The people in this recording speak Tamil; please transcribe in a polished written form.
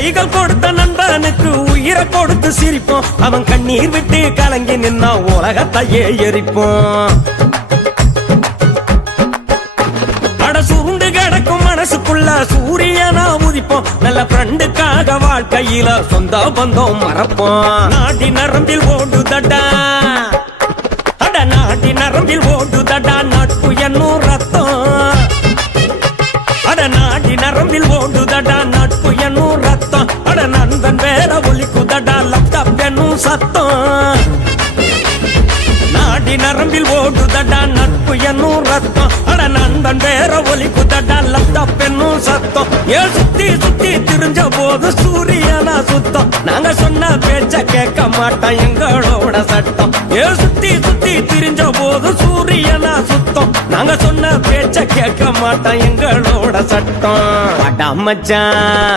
கைகள் கொடுத்த நண்பனுக்கு உயிரை கொடுத்து சிரிப்போம். அவன் கண்ணீர் விட்டு கலங்கி நின்னா உலகத்தையே எரிப்போம். அட சுருண்டு கிடக்கும் மனசுக்குள்ள சூரியனா உதிப்போம். நல்ல ஃப்ரெண்டுக்காக வாழ்க்கையில சொந்த பந்தம் மறப்போம். நாடி நரம்பில் ஓடுதடா, அட நாடி நரம்பில் ஓடுதடா நட்பு என்னும் ரத்தம். அட நாடி நரம்பில் ஓடுதடா நட்பு என்னும் ரத்தம். அட நண்பன் வேற ஒலிக்குதடா லேப்டாப் என்னும் சத்தம். நாடி நரம்பில் ஓடுதடா நட்பு என்னும் ரத்தம். அட நண்பன் வேற ஒலிக்குதடா லேப்டாப் என்னும் சத்தம். ஏன் சுத்தி சுத்தி திரிஞ்ச போது சூரியனா சுத்தம். நாங்க சொன்ன பேச்ச கேட்க மாட்டோம் எங்களோட சட்டம். ஏன் சுத்தி சுத்தி திரிஞ்ச போது சூரியனா சுத்தம். நாங்க சொன்ன பேச்ச கேட்க மாட்டோம் எங்களோட சட்டம். அட மச்சான்